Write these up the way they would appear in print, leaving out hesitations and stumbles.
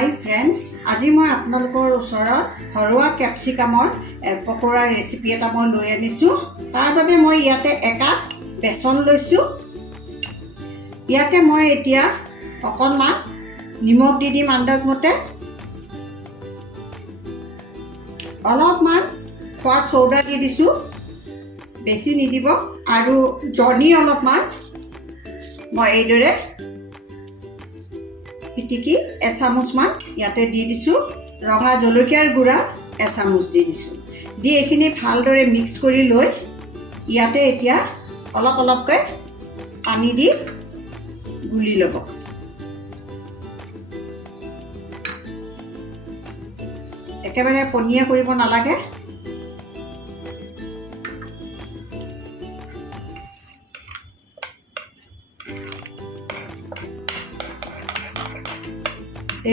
হাই friends, আজি মই আপোনালোকৰ ওচৰত ঘৰুৱা কেপচিকামৰ পকোৰা ৰেচিপি এটা মই লৈ আনিছোঁ। তাৰ বাবে মই ইয়াতে একাপ বেচন লৈছোঁ। ইয়াতে মই এতিয়া অকণমান নিমখ দি দিম আন্দাজমতে, অলপমান সোৱাদ চৌদা দি দিছোঁ, বেছি নিদিব, আৰু জনি অলপমান মই এইদৰে পিটিকি এচামুচমান ইয়াতে দি দিছোঁ। ৰঙা জলকীয়াৰ গুড়া এচামুচ দি দিছোঁ। দি এইখিনি ভালদৰে মিক্স কৰি লৈ ইয়াতে এতিয়া অলপ অলপকৈ পানী দি গুলি ল'ব। একেবাৰে পনীয়া কৰিব নালাগে।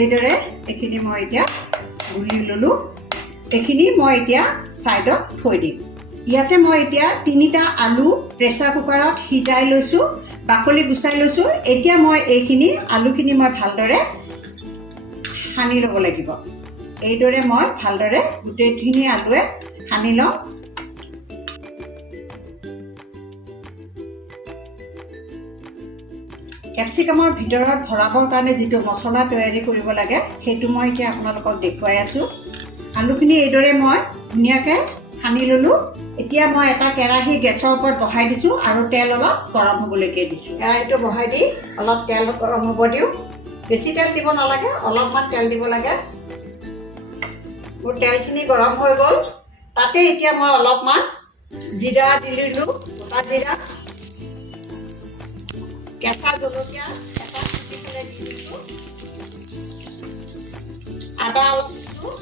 এইদৰে এইখিনি মই এতিয়া গুলি ল'লোঁ। এইখিনি মই এতিয়া ছাইডত থৈ দিম। ইয়াতে মই এতিয়া 3টা আলু প্ৰেছাৰ কুকাৰত সিজাই লৈছোঁ, বাকলি গুচাই লৈছোঁ। এতিয়া মই এইখিনি আলুখিনি মই ভালদৰে সানি ল'ব লাগিব। এইদৰে মই ভালদৰে গোটেইখিনি আলুৱে সানি লওঁ। কেপচিকামৰ ভিতৰত ভৰাবৰ কাৰণে যিটো মছলা তৈয়াৰী কৰিব লাগে সেইটো মই এতিয়া আপোনালোকক দেখুৱাই আছোঁ। আলুখিনি এইদৰে মই ধুনীয়াকৈ সানি ল'লোঁ। এতিয়া মই এটা কেৰাহী গেছৰ ওপৰত বহাই দিছোঁ আৰু তেল অলপ গৰম হ'বলৈকে দিছোঁ। কেৰাহীটো বহাই দি অলপ তেল গৰম হ'ব দিওঁ। বেছি তেল দিব নালাগে, অলপমান তেল দিব লাগে। মোৰ তেলখিনি গৰম হৈ গ'ল। তাতে এতিয়া মই অলপমান জিৰা দি দিলোঁ, গোটা জিৰা, কেঁচা জলকীয়া এটা কুটি পেলাই দি দিছোঁ, আদা অলপ দিছোঁ,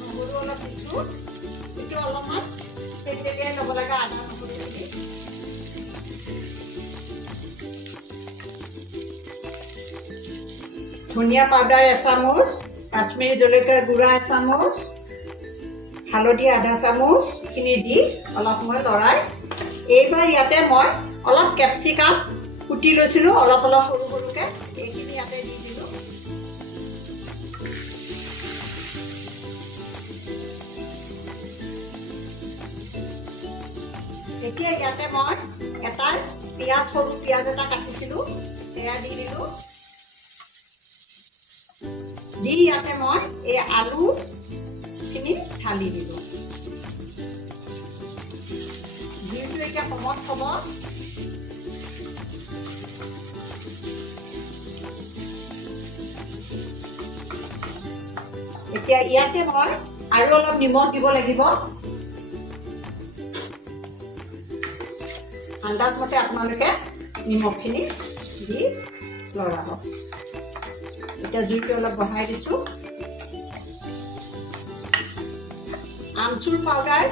নহৰু অলপ দিছোঁ। এইটো অলপমান তেতেলিয়াই ল'ব লাগে আদা নহৰু দি। ধনিয়া পাউডাৰ এচামুচ, কাশ্মীৰী জলকীয়াৰ গুড়া এচামুচ, হালধি আধা চামুচ খিনি দি অলপ সময় লৰাই এইবাৰ ইয়াতে মই অলপ কেপচিকাম কুটি লৈছিলোঁ, অলপ অলপ সৰু সৰুকৈ এইখিনি ইয়াতে দি দিলোঁ। এতিয়া ইয়াতে মই এটা সৰু পিঁয়াজ এটা কাটিছিলোঁ, সেয়া দি দিলোঁ। দি ইয়াতে মই এই আলুখিনি ঢালি দিলোঁ। জুইটো এতিয়া কমত হ'ব। এতিয়া ইয়াতে মই আৰু অলপ নিমখ দিব লাগিব। আন্দাজমতে আপোনালোকে নিমখখিনি দি লৰাব। এতিয়া জুইটো অলপ বঢ়াই দিছোঁ। আমচুৰ পাউডাৰ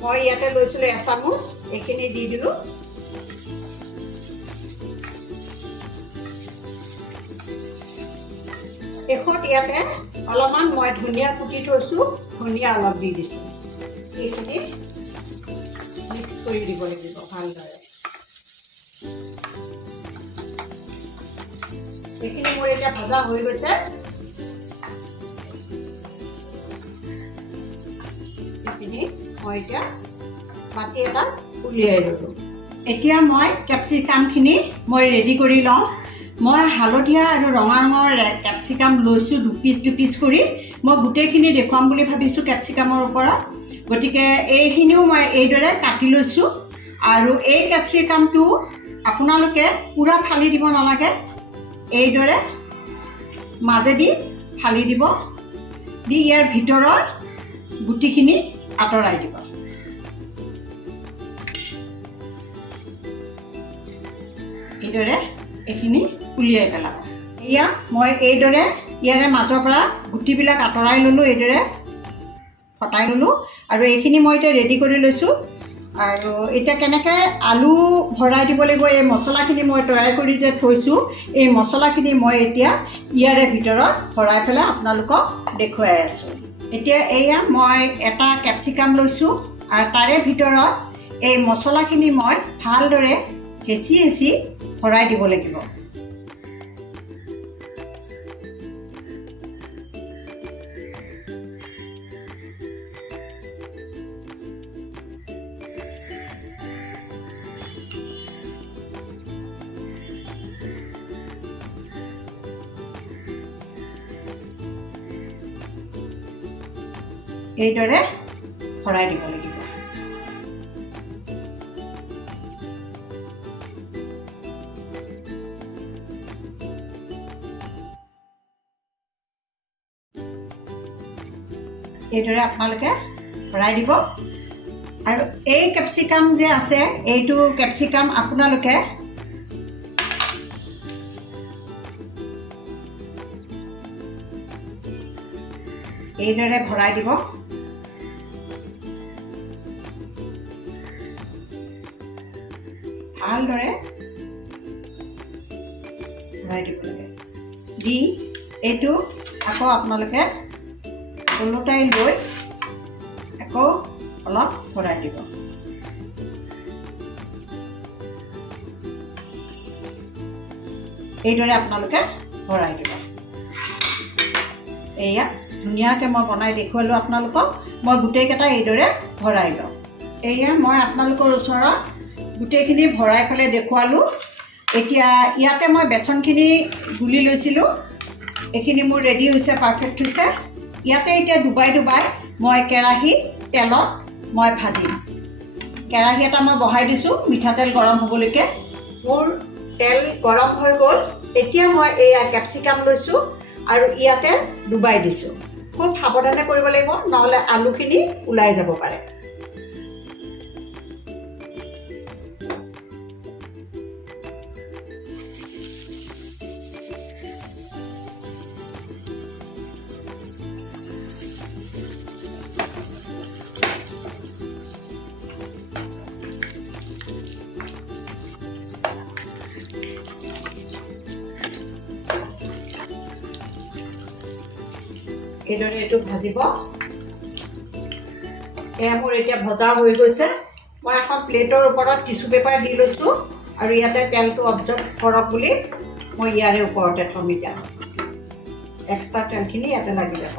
মই ইয়াতে লৈছিলোঁ এচামুচ, এইখিনি দি দিলোঁ। শেষত ইয়াতে অলপমান মই ধনিয়া কুটি থৈছোঁ, ধনিয়া অলপ দি দিছোঁ। এইখিনি মিক্স কৰি দিব লাগিব ভালদৰে। এইখিনি মোৰ এতিয়া ভজা হৈ গৈছে। এইখিনি মই এতিয়া বাতি এটা উলিয়াই ল'লোঁ। এতিয়া মই কেপচিকামখিনি মই ৰেডি কৰি লওঁ। মই হালধীয়া আৰু ৰঙা ৰঙৰ কেপচিকাম লৈছোঁ, দুপিচ কৰি। মই গোটেইখিনি দেখুৱাম বুলি ভাবিছোঁ কেপচিকামৰ ওপৰত, গতিকে এইখিনিও মই এইদৰে কাটি লৈছোঁ। আৰু এই কেপচিকামটো আপোনালোকে পূৰা ফালি দিব নালাগে, এইদৰে মাজেদি ফালি দিব, দি ইয়াৰ ভিতৰৰ গুটিখিনি আঁতৰাই দিব। এইদৰে এইখিনি উলিয়াই পেলাব। এয়া মই এইদৰে ইয়াৰে মাজৰ পৰা গুটিবিলাক আঁতৰাই ল'লোঁ, এইদৰে ফটাই ল'লোঁ। আৰু এইখিনি মই এতিয়া ৰেডি কৰি লৈছোঁ। আৰু এতিয়া কেনেকৈ আলু ভৰাই দিব লাগিব, এই মছলাখিনি মই তৈয়াৰ কৰি যে থৈছোঁ, এই মছলাখিনি মই এতিয়া ইয়াৰে ভিতৰত ভৰাই পেলাই আপোনালোকক দেখুৱাই আছোঁ। এতিয়া এয়া মই এটা কেপচিকাম লৈছোঁ আৰু তাৰে ভিতৰত এই মছলাখিনি মই ভালদৰে হেঁচি ভৰাই দিব লাগিব। এইদৰে ভৰাই দিব লাগিব। এইদৰে আপোনালোকে ভৰাই দিব। আৰু এই কেপচিকাম যে আছে, এইটো কেপচিকাম আপোনালোকে এইদৰে ভৰাই দিব। ভালদৰে ভৰাই দিব লাগে। দি এইটো আকৌ আপোনালোকে ওলোটাই লৈ আকৌ অলপ ভৰাই দিব। এইদৰে আপোনালোকে ভৰাই দিব। এয়া ধুনীয়াকৈ মই বনাই দেখুৱালোঁ আপোনালোকক। মই গোটেইকেইটা এইদৰে ভৰাই লওঁ। এয়া মই আপোনালোকৰ ওচৰত গোটেইখিনি ভৰাই পেলাই দেখুৱালোঁ। এতিয়া ইয়াতে মই বেচনখিনি গুলি লৈছিলোঁ। এইখিনি মোৰ ৰেডি হৈছে, পাৰফেক্ট হৈছে। ইয়াতে এতিয়া ডুবাই মই কেৰাহীত তেলত মই ভাজিম। কেৰাহী এটা মই বহাই দিছোঁ মিঠাতেল গৰম হ'বলৈকে। মোৰ তেল গৰম হৈ গ'ল। এতিয়া মই এয়া কেপচিকাম লৈছোঁ আৰু ইয়াতে ডুবাই দিছোঁ। খুব সাৱধানে কৰিব লাগিব, নহ'লে আলুখিনি ওলাই যাব পাৰে। এইদৰে এইটো ভাজিব। এয়া মোৰ এতিয়া ভজা হৈ গৈছে। মই এখন প্লেটৰ ওপৰত টিচু পেপাৰ দি লৈছোঁ আৰু ইয়াতে তেলটো অবজৰ্ভ কৰক বুলি মই ইয়াৰে ওপৰতে থ'ম। এতিয়া এক্সট্ৰা তেলখিনি ইয়াতে লাগি যাব।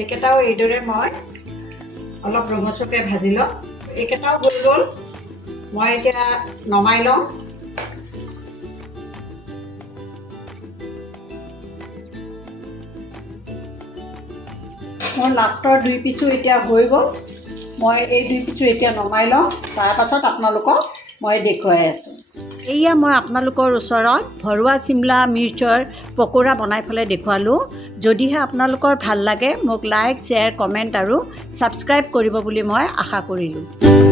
এইকেইটাও এইদৰে মই অলপ ৰঙচুকৈ ভাজি লওঁ। এইকেইটাও হৈ গ'ল। মই এতিয়া নমাই লওঁ। মোৰ লাষ্টৰ 2 পিচো এতিয়া হৈ গ'ল। মই এই 2 পিচো এতিয়া নমাই লওঁ। তাৰপাছত আপোনালোকক মই দেখুৱাই আছোঁ। এয়া মই আপোনালোকৰ ওচৰত ভৰুৱা চিমলা মিৰ্চৰ পকোৰা বনাই পেলাই দেখুৱালোঁ। যদিহে আপোনালোকৰ ভাল লাগে মোক লাইক, শ্বেয়াৰ, কমেণ্ট আৰু ছাবস্ক্ৰাইব কৰিব বুলি মই আশা কৰিলোঁ।